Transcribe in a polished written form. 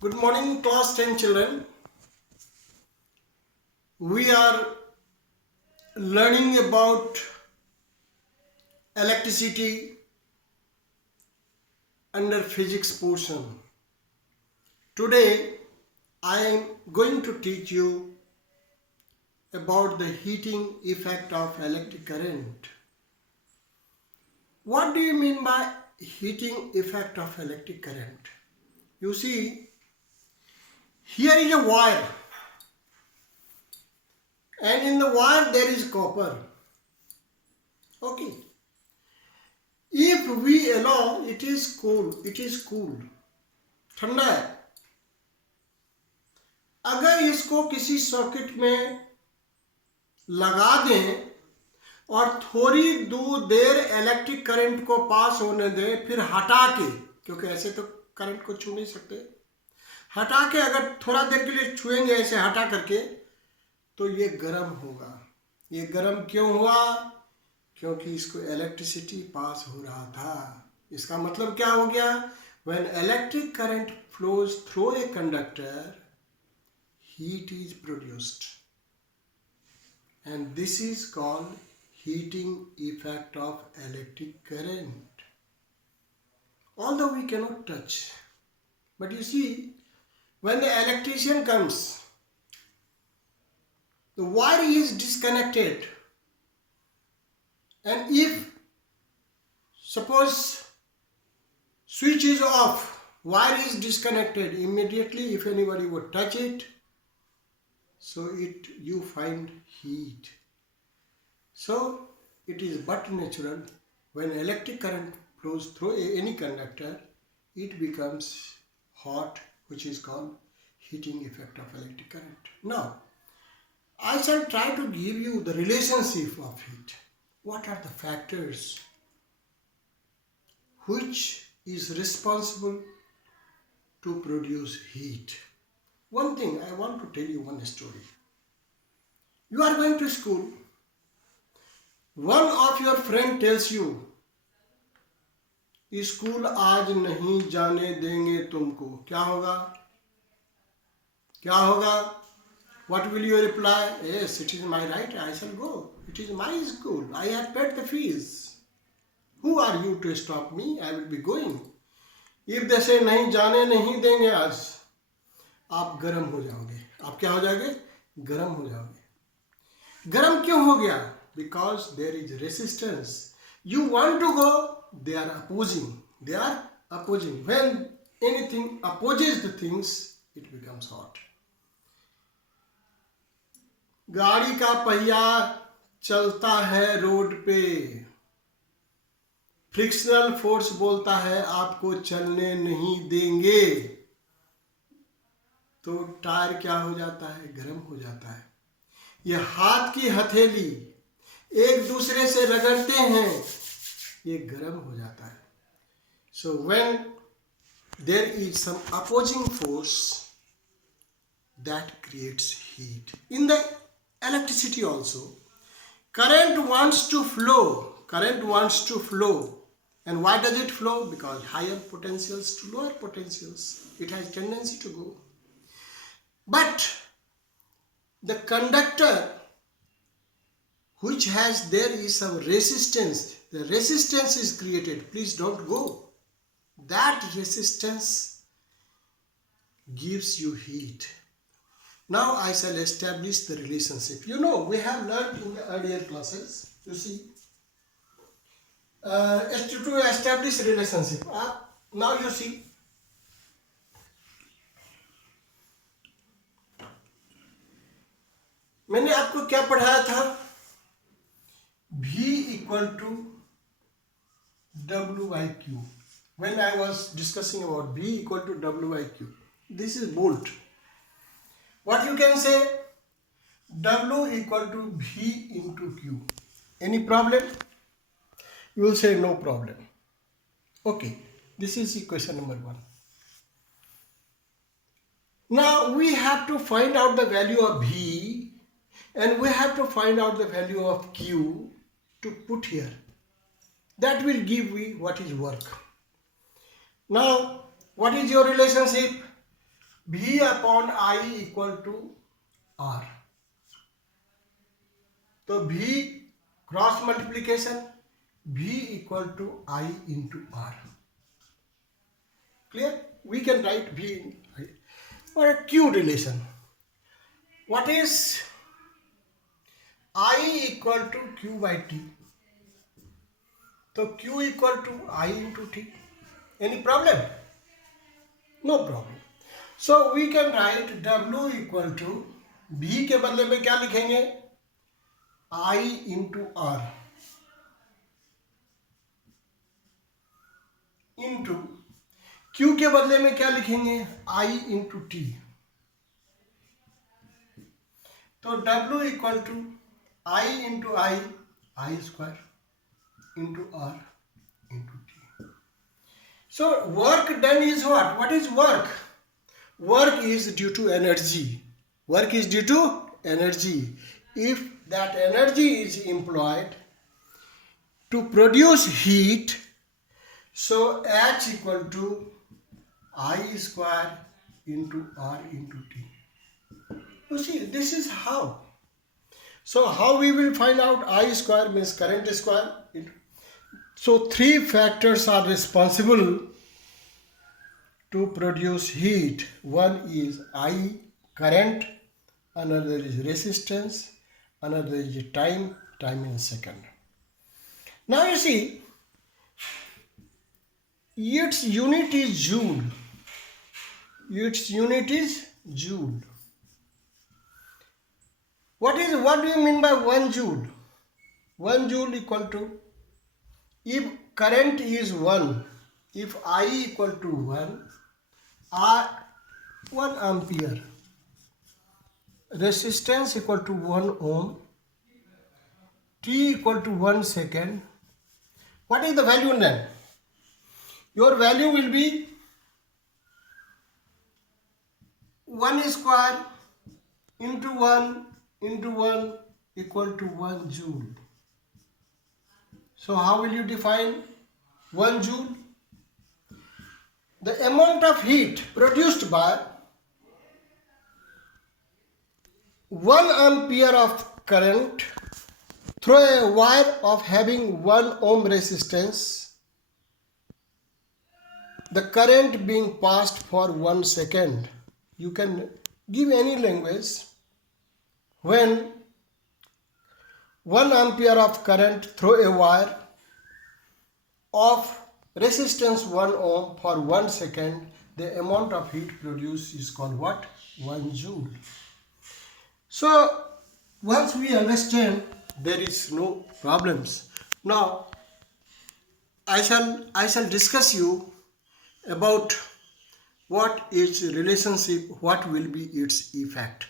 Good morning, class 10 children. We are learning about electricity under physics portion. Today, I am going to teach you about the heating effect of electric current. What do you mean by heating effect of electric current? You see, here is a wire, and in the wire there is copper. Okay. If we allow, it is cool, ठंडा है. अगर इसको किसी socket में लगा दें और थोड़ी दूर देर इलेक्ट्रिक करंट को पास होने दें, फिर हटा के, क्योंकि ऐसे तो करंट को छू नहीं सकते, हटा के अगर थोड़ा देर के लिए छुएंगे ऐसे हटा करके, तो ये गर्म होगा. ये गर्म क्यों हुआ? क्योंकि इसको इलेक्ट्रिसिटी पास हो रहा था. इसका मतलब क्या हो गया? When electric current flows through a conductor, heat is produced, and this is called heating effect of electric current. Although we cannot touch, but you see, when the electrician comes, the wire is disconnected, and if suppose switch is off, wire is disconnected, immediately if anybody would touch it, so you find heat. So it is but natural, when electric current flows through any conductor, it becomes hot, which is called heating effect of electric current. Now I shall try to give you the relationship of heat. What are the factors which is responsible to produce heat? One thing, I want to tell you one story. You are going to school. One of your friend tells you, school आज नहीं जाने देंगे तुमको. क्या होगा? क्या होगा? What will you reply? Yes, it is my right, I shall go. It is my school, I have paid the fees. Who are you to stop me? I will be going. If they say नहीं जाने नहीं देंगे आज, आप गर्म हो जाओगे. आप क्या हो जाओगे? गर्म हो जाओगे. गर्म क्यों हो गया? Because there is resistance. You want to go, they are opposing. They are opposing. When anything opposes the things, it becomes hot. गाड़ी का पहिया चलता है रोड पे, फ्रिक्शनल फोर्स बोलता है आपको चलने नहीं देंगे, तो टायर क्या हो जाता है? गर्म हो जाता है. ये हाथ की हथेली एक दूसरे से रगड़ते हैं, ये गर्म हो जाता है. So when there is some opposing force, that creates heat. In the electricity also, current wants to flow. And why does it flow? Because higher potentials to lower potentials, it has tendency to go. But the conductor, which has, there is some resistance, the resistance is created. Please don't go. That resistance gives you heat. Now I shall establish the relationship. You know, we have learned in the earlier classes, you see, to establish relationship. Now you see, मैंने आपको क्या पढ़ाया था? V equal to W/Q. When I was discussing about V equal to W/Q, this is volt. What you can say? W equal to V into Q. Any problem? You will say no problem. Okay, this is equation number 1. Now we have to find out the value of V, and we have to find out the value of Q to put here. That will give me what is work. Now, what is your relationship? V upon I equal to R. So V cross multiplication, V equal to I into R. Clear? We can write V in I. Or a Q relation. What is I equal to Q by T? So Q equal to I into T. Any problem? No problem. So we can write W equal to V के बदले में क्या लिखेंगे? I into R into Q के बदले में क्या लिखेंगे? I into T. तो W equal to I into I square into R into T. So work done is what? What is work? Work is due to energy. Work is due to energy. If that energy is employed to produce heat, so H equal to I square into R into T. You see, this is how. So how we will find out I square means current square. So three factors are responsible to produce heat. One is I, current, another is resistance, another is time in second. Now you see, its unit is joule. Its unit is joule. What do you mean by 1 joule? 1 joule equal to, if current is 1, if I equal to 1, 1 ampere, resistance equal to 1 ohm, T equal to 1 second, what is the value then? Your value will be 1 square into 1 equal to 1 joule. So how will you define 1 joule? The amount of heat produced by 1 ampere of current through a wire of having 1 ohm resistance, the current being passed for 1 second. You can give any language. When 1 ampere of current through a wire of resistance 1 ohm for 1 second, the amount of heat produced is called what? 1 joule. So once we understand, there is no problems. Now I shall discuss you about what is relationship, what will be its effect.